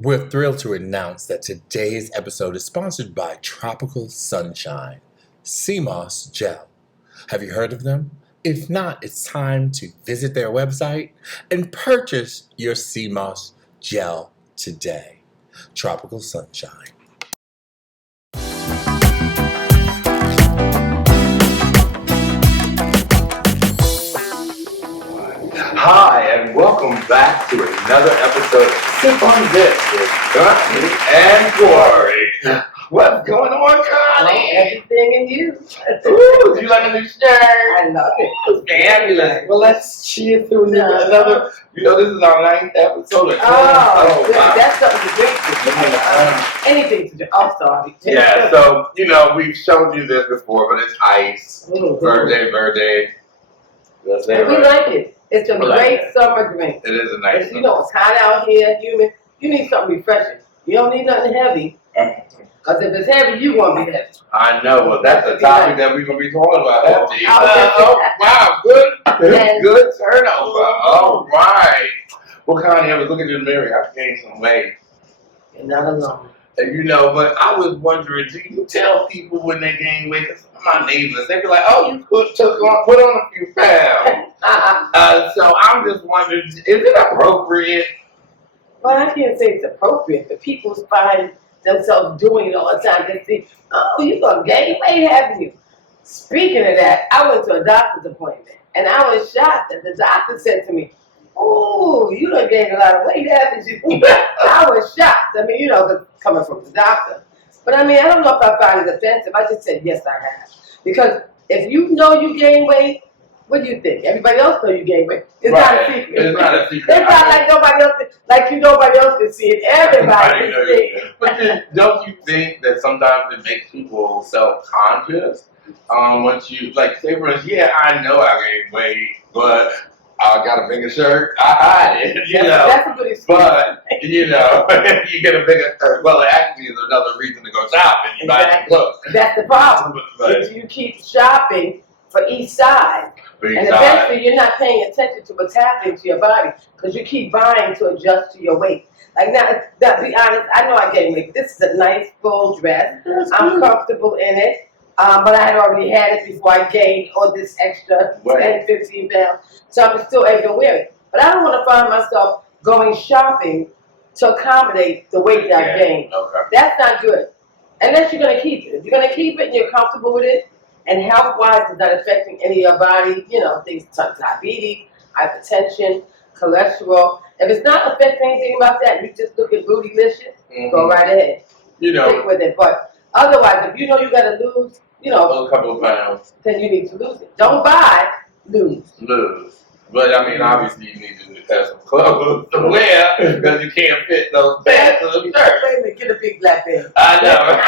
We're thrilled to announce that today's episode is sponsored by Tropical Sunshine Sea Moss Gel. Have you heard of them? If not, it's time to visit their website and purchase your Sea Moss Gel today. Tropical Sunshine. Hi, and welcome back to another episode of Sip on This with Connie and Corey. What's going on, Connie? Everything in you. Ooh, do you like a new shirt? I love it. It's fabulous. Well, let's cheer through another. You know, this is our 9th episode. Good. That's something to drink to. Anything to drink. Oh, sorry. Yeah, so, you know, we've shown you this before, but it's ice. Birthday. And we like it. It's a great summer drink. It is a nice You know, it's hot out here, humid. You need something refreshing. You don't need nothing heavy. Because if it's heavy, you won't be heavy. I know. Well, that's the topic that we're going to be talking about. Wow, And good turnover. All right. Well, Connie, I was looking in the mirror. I've gained some weight. You're not alone. And you know, but I was wondering, do you tell people when they gain weight? Because some of my neighbors, they be like, "Oh, you put on a few pounds." So I'm just wondering, is it appropriate? Well, I can't say it's appropriate, but people find themselves doing it all the time. They say, "Oh, you're going to gain weight, haven't you?" Speaking of that, I went to a doctor's appointment, and I was shocked that the doctor said to me, "Oh, you done gained a lot of weight, haven't you?" I was shocked. I mean, you know, coming from the doctor. But I mean, I don't know if I find it offensive. I just said, yes, I have. Because if you know you gain weight, what do you think? Everybody else know you gain weight. It's not a secret. It's not a secret. It's not like nobody else can see it. Everybody can see it. But then, don't you think that sometimes it makes people self-conscious? Once you, like, say for instance, yeah, I know I gained weight, but I got a bigger shirt. I hide it, you know. That's a good excuse. But, you know, you get a bigger shirt. Well, it actually is another reason to go shopping. You buy the clothes. That's the problem. If you keep shopping for each side, and eventually you're not paying attention to what's happening to your body because you keep buying to adjust to your weight. Like now, to be honest, I know I gained weight. This is a nice full dress. I'm comfortable in it. But I had already had it before I gained all this extra 10, 15 pounds. So I'm still able to wear it. But I don't want to find myself going shopping to accommodate the weight that I gained. Okay. That's not good. Unless you're going to keep it. If you're going to keep it and you're comfortable with it, and health-wise it's not affecting any of your body, you know, things like diabetes, hypertension, cholesterol. If it's not affecting anything about that, you just look at bootylicious, go right ahead. You know. Stick with it. But otherwise, if you know you got to lose, you know, a couple of pounds, then you need to lose it. Don't buy, lose. But I mean, obviously, you need to have some clothes to wear because you can't fit those pants in the shirt. Wait a minute, get a big black bag. I know.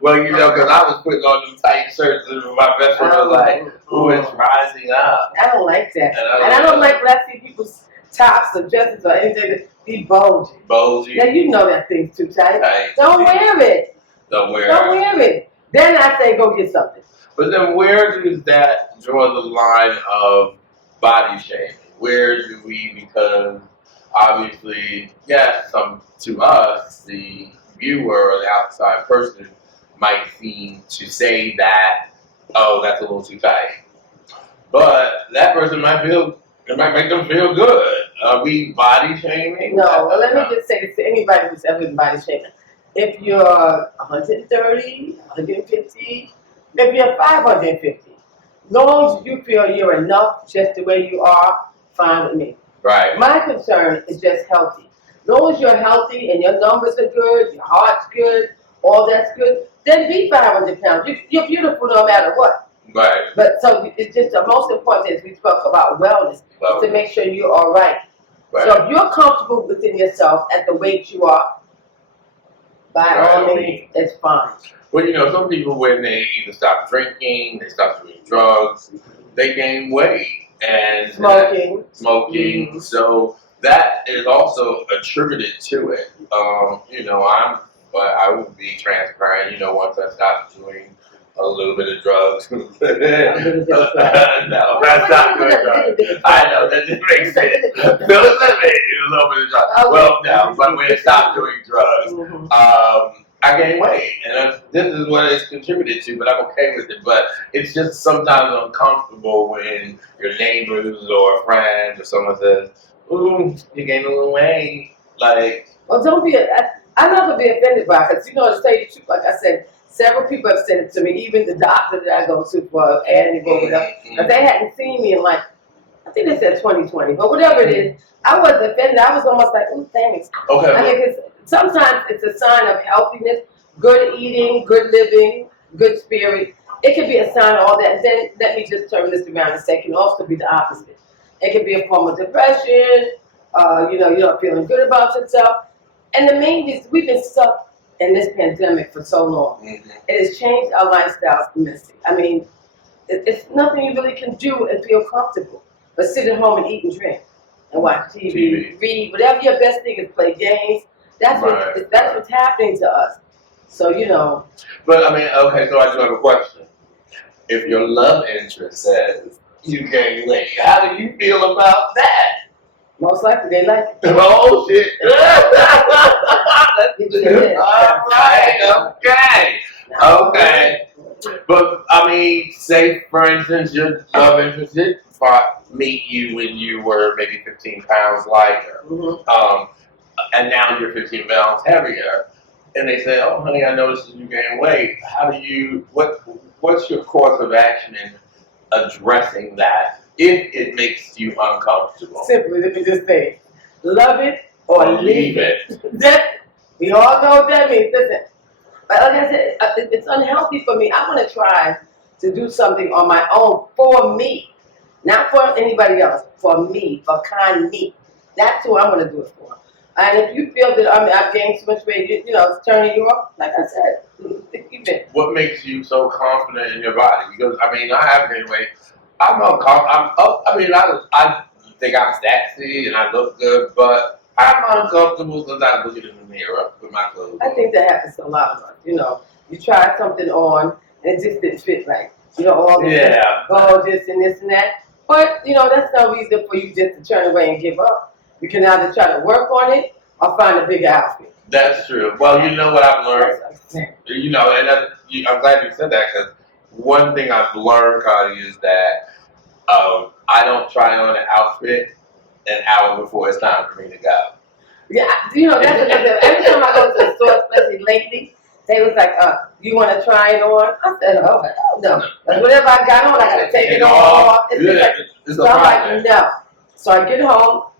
Well, you know, because I was putting on them tight shirts and my best friend was like, "Ooh, it's rising up." I don't like that. And I don't like when I see people's tops or dresses or anything that be bulgy. Bulgy. Now, you know that thing's too tight. Don't wear it. Don't wear it. Then I say go get something. But then where does that draw the line of body shaming? Where do we, because obviously, yes, to us, the viewer or the outside person might seem to say that, oh, that's a little too tight. But that person it might make them feel good. Are we body shaming? No, well, let me just say this to anybody who's ever been body shaming. If you're 130, 150, if you're 550, as long as you feel you're enough just the way you are, fine with me. Right. My concern is just healthy. As long as you're healthy and your numbers are good, your heart's good, all that's good, then be 500 pounds. You're beautiful no matter what. Right. But so it's just the most important thing, as we talk about wellness, is to make sure you're all right. So if you're comfortable within yourself at the weight you are, by all means, it's fine. Well, you know, some people, when they either stop drinking, they stop doing drugs, they gain weight. And smoking. Mm-hmm. So that is also attributed to it. You know, I would be transparent. You know, once I stopped doing A little bit of drugs. No, A little bit of drugs. that's not good drugs. I know, that just makes sense. Fill the limit, a little bit of drugs. Okay. Well, no, but when I stopped doing drugs, Mhm. I gained weight. And this is what it's contributed to, but I'm okay with it. But it's just sometimes uncomfortable when your neighbors or friends or someone says, ooh, you gained a little weight. Like, Well, don't be. I'm not gonna be offended by it, because to tell you the truth, like I said, several people have said it to me. Even the doctor that I go to for adding or whatever, but they hadn't seen me in like, I think they said 2020, but whatever it is, I wasn't offended. I was almost like, ooh, thanks. okay. I mean, 'cause sometimes it's a sign of healthiness, good eating, good living, good spirit. It could be a sign of all that. And then let me just turn this around and say, it can also be the opposite. It could be a form of depression. You're not feeling good about yourself. And the main reason, we've been stuck in this pandemic for so long. Mm-hmm. It has changed our lifestyles immensely. I mean, it's nothing you really can do and feel comfortable, but sit at home and eat and drink and watch TV, read, whatever your best thing is, play games. That's what's happening to us. So, But I mean, okay, so I do have a question. If your love interest says you gain weight, how do you feel about that? most likely they like it. Oh shit! All right, okay. But I mean, say for instance, your love interest did meet you when you were maybe 15 pounds lighter, and now you're 15 pounds heavier, and they say, "Oh, honey, I noticed you gained weight." How do you? What's your course of action in addressing that if it makes you uncomfortable? Simply, let me just say, love it or leave it. We all know what that means. Listen, like I said, it's unhealthy for me. I want to try to do something on my own for me, not for anybody else. For me, for kind me. That's who I want to do it for. And if you feel that I've gained too much weight, it's turning you up. Like I said, what makes you so confident in your body? Because I mean, I have gained weight. I'm up. I mean, I think I'm sexy and I look good, but I'm uncomfortable sometimes looking in the mirror with my clothes. I think that happens to a lot of us. You try something on and it just didn't fit right. All this, gorgeous and this and that. But that's no reason for you just to turn away and give up. You can either try to work on it or find a bigger outfit. That's true. Well, you know what I've learned. And I'm glad you said that, because one thing I've learned, Connie, is that I don't try on an outfit an hour before it's time for me to go. Yeah, that's another. Every time I go to the store, especially lately, they was like, you want to try it on? I said, oh, hell no. Because whatever I got on, I got to take it off. So I'm like, no. So I get home,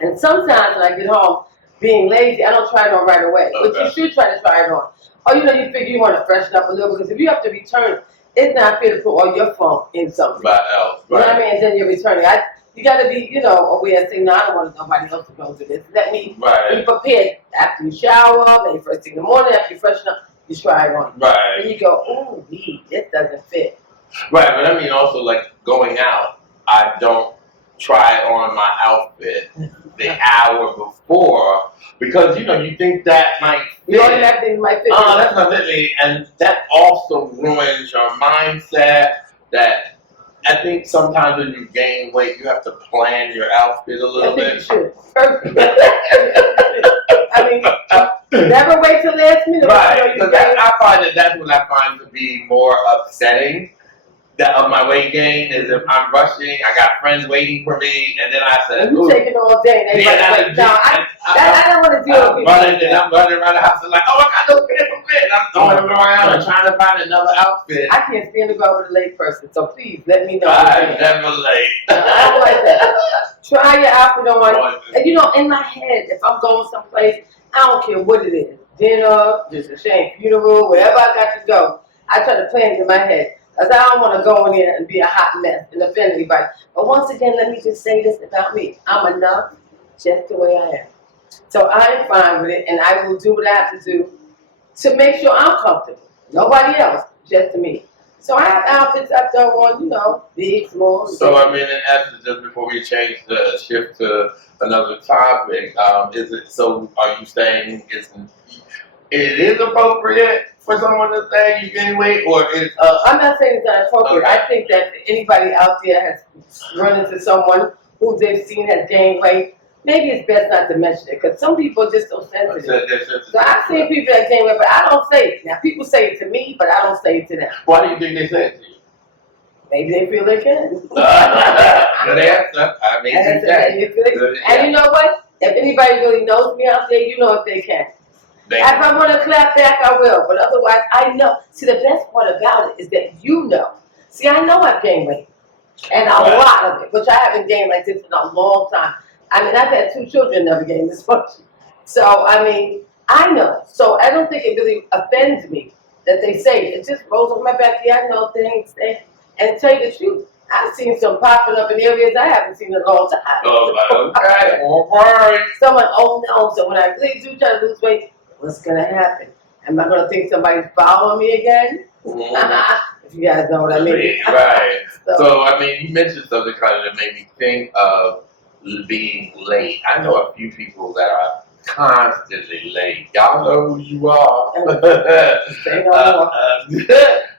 and sometimes when I get home, being lazy, I don't try it on right away. Okay. But you should try it on. Or, you figure you want to freshen up a little, because if you have to return, it's not fair to put all your phone in something. Right. You know what I mean? And then you're returning. You got to be, aware and say, no, I don't want nobody else to go to this. Let me be prepared. After you shower, maybe first thing in the morning, after you freshen up, you try it on. Right. And you go, ooh, this doesn't fit. Right, but I mean also, like, going out, I don't try on my outfit the hour before, because you think that might fit. You automatically might fit. That's not it, and that also ruins your mindset. That I think sometimes when you gain weight, you have to plan your outfit a little bit. You should. Perfect. I mean, never wait till last minute. Right, because I find that's what I find to be more upsetting. That of my weight gain is if I'm rushing, I got friends waiting for me, and then I said, "You taking all day." And I don't want to deal with it. I'm running around the house and like, oh, I got no fit. I'm throwing around and trying to find another outfit. I can't stand to go with a late person, so please let me know. I'm never late. I don't like that. Try your outfit on. And in my head, if I'm going someplace, I don't care what it is, dinner, just a shame funeral, wherever I got to go, I try to plan it in my head. Because I don't want to go in there and be a hot mess and offend anybody. But once again, let me just say this about me. I'm enough just the way I am. So I'm fine with it, and I will do what I have to do to make sure I'm comfortable. Nobody else, just me. So I have outfits I throw on, big, small. So, I mean, in essence, just before we change the shift to another topic, are you saying it is appropriate for someone to say you gain weight, or it's I'm not saying it's not appropriate. Okay. I think that anybody out there has run into someone who they've seen has gained weight. Maybe it's best not to mention it because some people are just so sensitive. So I've seen people that gain weight, but I don't say it. Now people say it to me, but I don't say it to them. Why do you think they say it to you? Maybe they feel they can. Good answer. I mean, And you know what? If anybody really knows me out there, you know if they can. If I want to clap back, I will. But otherwise, I know. See, the best part about it is that you know. See, I know I've gained weight. And a lot of it, which I haven't gained like this in a long time. I mean, I've had 2 children never gained this much. So, I mean, I know. So I don't think it really offends me that they say it. It just rolls off my back. Yeah, I know things. And to tell you the truth, I've seen some popping up in areas I haven't seen in a long time. Oh, okay. All right. Someone, oh no. So when I really do try to lose weight, what's going to happen? Am I going to think somebody's following me again? If you guys know what I mean. Right. So, I mean, you mentioned something kind of that made me think of being late. I know a few people that are constantly late. Y'all know who you are.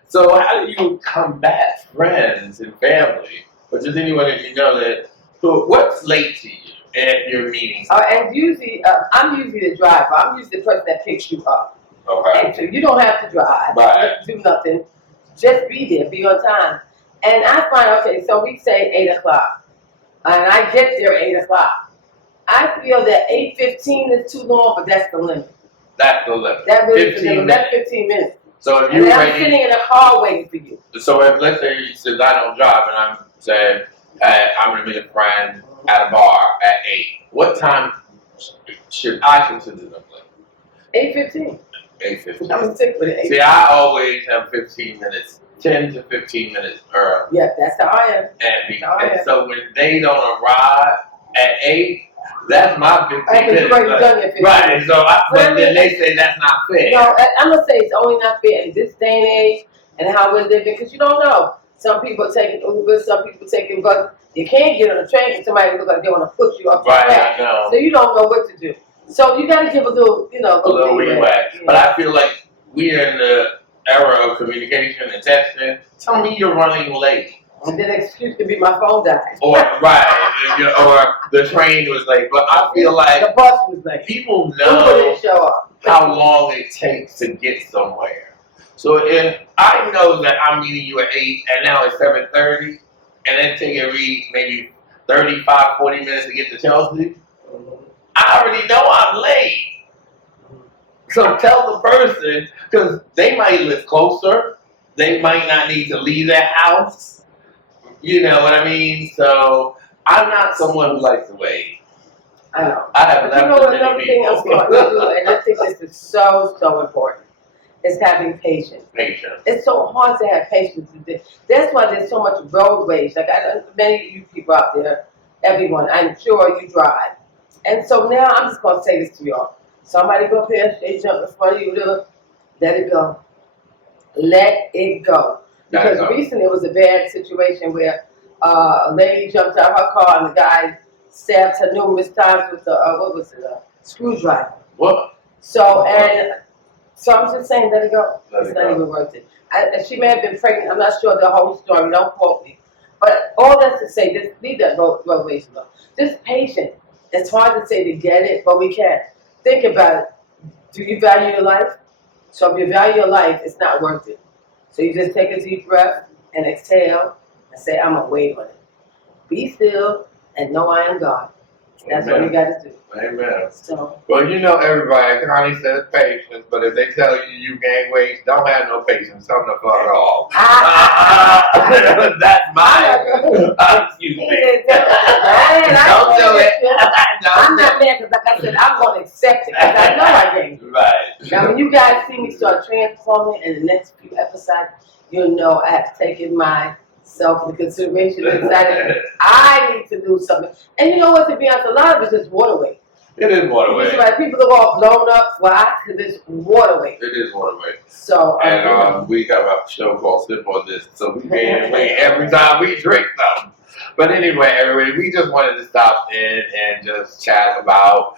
So how do you combat friends and family, or just anyone that you know that, what's late to you at your meetings? And usually, I'm usually the driver. I'm usually the person that picks you up. Okay. And so you don't have to drive. Right. Do nothing. Just be there. Be on time. And I find, okay, so we say 8 o'clock. And I get there at 8 o'clock. I feel that 8:15 is too long, but that's the limit. That's the limit. That really is the 15 limit. That's 15 minutes. So if you're and I'm ready, sitting in a car waiting for you. so if let's say you says I don't drive and I'm saying hey, I'm gonna meet a friend at a bar at 8. What time should I consider them late? 8:15. 8:15. I'm sick with it. See, I always have 15 minutes, 10 to 15 minutes early. Yeah, that's how I am. And so when they don't arrive at 8, that's my 15 minutes. Right, so but then they say that's not fair. No, I'm going to say it's only not fair in this day and age and how we're living, because you don't know. Some people are taking Uber, some people taking bus. You can't get on a train and somebody looks like they want to push you up. Right, I know. So you don't know what to do. So you got to give a little, a little leeway. Yeah. But I feel like we're in the era of communication and texting. Tell me you're running late. And then excuse could be my phone died. Or or the train was late. But I feel like the bus was late. People know show up. how long it takes to get somewhere. So if I know that I'm meeting you at 8 and now it's 7:30, and then taking me maybe 35, 40 minutes to get to Chelsea, I already know I'm late. So tell the person, because they might live closer, they might not need to leave their house. You know what I mean? So I'm not someone who likes to wait. I know. I have left another thing I'm going to do, and I think this is so, so important, is having patience. Patience. It's so hard to have patience. That's why there's so much road rage. Like many of you people out there, everyone, I'm sure you drive. And so now I'm just going to say this to y'all. Somebody go past, they jump in front of you, let it go. Let it go. Because recently it was a bad situation where a lady jumped out of her car and the guy stabbed her numerous times with a screwdriver. What? So I'm just saying, let it go. It's not even worth it. She may have been pregnant. I'm not sure the whole story. Don't quote me. But all that's to say, just leave that road rage alone. Just patient. It's hard to say to get it, but we can. Think about it. Do you value your life? So if you value your life, it's not worth it. So you just take a deep breath and exhale and say, I'm going to wait on it. Be still and know I am God. That's what you got to do. Amen. So, well, you know everybody, Connie says patience, but if they tell you gain weight, don't have no patience. Tell them to fuck off. That's my excuse me. Don't do it. I'm not mad because, like I said, I'm going to accept it because I know I gained weight. Right. Now, when you guys see me start transforming in the next few episodes, you'll know I have taken myself into consideration and decided I need to do something. And you know what, to be honest, a lot of it is just water weight. It is water weight. Like people are all blown up. Why? Because it's water weight. It is water weight. So, and we have a show called Sip on This, so we gain weight every time we drink something. But anyway, everybody, we just wanted to stop in and just chat about,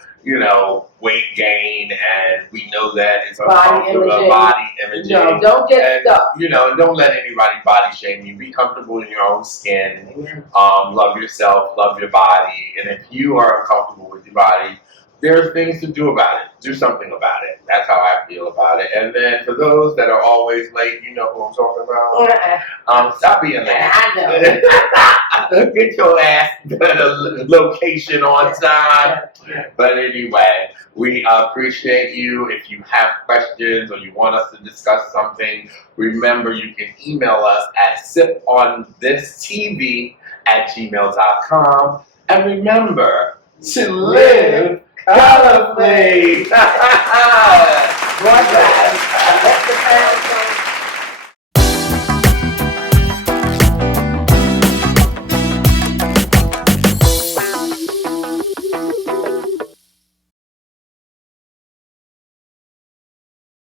weight gain, and we know that it's Body imaging. body imaging. No, don't get And, stuck. don't let anybody body shame you. Be comfortable in your own skin. Love yourself, love your body. And if you are uncomfortable with your body, there's things to do about it. Do something about it. That's how I feel about it. And then for those that are always late, you know who I'm talking about. Stop being late. I know. Get your ass to the location on time. But anyway, we appreciate you. If you have questions or you want us to discuss something, remember you can email us at siponthisTV@gmail.com. And remember to live colorfully. Broadcast.